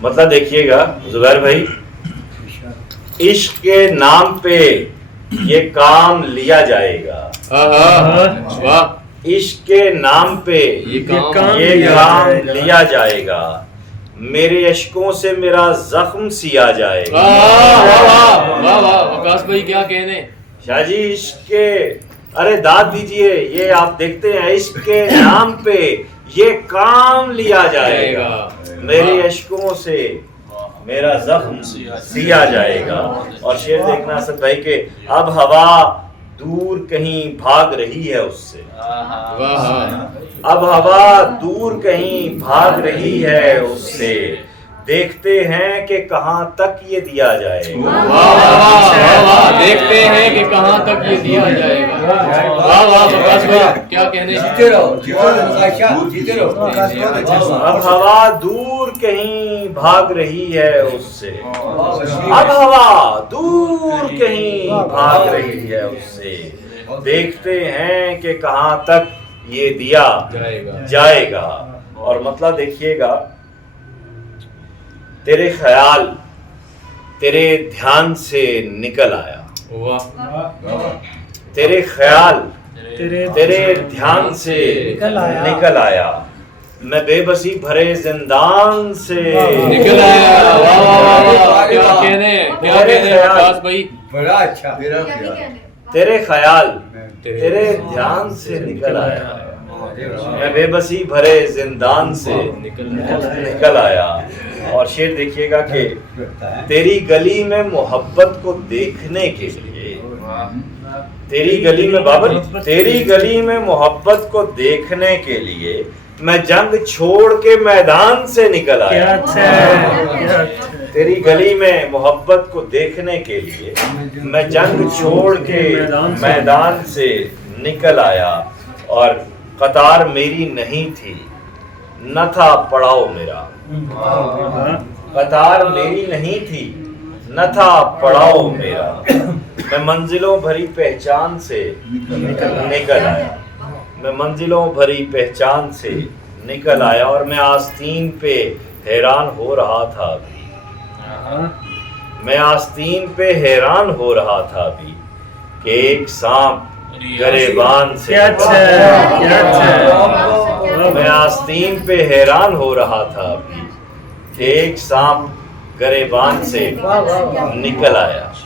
مطلب دیکھیے گا زبیر بھائی، عشق کے نام پہ یہ کام لیا جائے گا، عشق کے نام پہ یہ کام لیا جائے گا، میرے اشکوں سے میرا زخم سیا جائے گا۔ وکاس بھائی کیا کہنے شاہ جی، عشق کے ارے داد دیجئے، یہ آپ دیکھتے ہیں عشق کے نام پہ یہ کام لیا جائے گا، میرے اشکوں سے میرا زخم سیا جائے گا۔ اور شعر دیکھنا اسد بھائی کہ اب ہوا دور کہیں بھاگ رہی ہے اس سے، اب ہوا دور کہیں بھاگ رہی ہے اس سے، دیکھتے ہیں کہ کہاں تک یہ دیا جائے گا، دیکھتے ہیں کہ کہاں تک یہ دیا جائے گا۔ واہ واہ وکاس بھائی کیا کہنے اب ہوا دور کہیں بھاگ رہی ہے اس سے، اب ہوا دور کہیں بھاگ رہی ہے اس سے، دیکھتے ہیں کہ کہاں تک یہ دیا جائے گا۔ اور مطلب دیکھیے گا، تیرے خیال تیرے دھیان سے نکل آیا، تیرے خیال تیرے دھیان سے نکل آیا، میں بے بسی بھرے زندان سے نکل آیا۔ کیا کہنے وکاس بھائی، بڑا اچھا تیرے خیال تیرے دھیان سے نکل آیا، میں بے بسی بھرے زندان سے نکل آیا۔ اور شعر دیکھیے گا کہ تیری گلی میں محبت کو دیکھنے کے لیے، تیری گلی میں بابر تیری گلی میں محبت کو دیکھنے کے لیے میں جنگ چھوڑ کے میدان سے نکل آیا، تیری گلی میں محبت کو دیکھنے کے لیے میں جنگ چھوڑ کے میدان سے نکل آیا، اور قطار میری نہیں تھی نہ تھا پڑاؤ میرا، قطار میری نہیں تھی نہ تھا پڑاؤ میرا، میں منزلوں بھری پہچان سے نکل آیا، میں منزلوں بھری پہچان سے نکل آیا، اور میں آستین پہ حیران ہو رہا تھا ابھی، میں آستین پہ حیران ہو رہا تھا ابھی کہ ایک سانپ گریبان سے، میں آستین پہ حیران ہو رہا تھا ابھی کہ ایک سانپ گریبان سے نکل آیا۔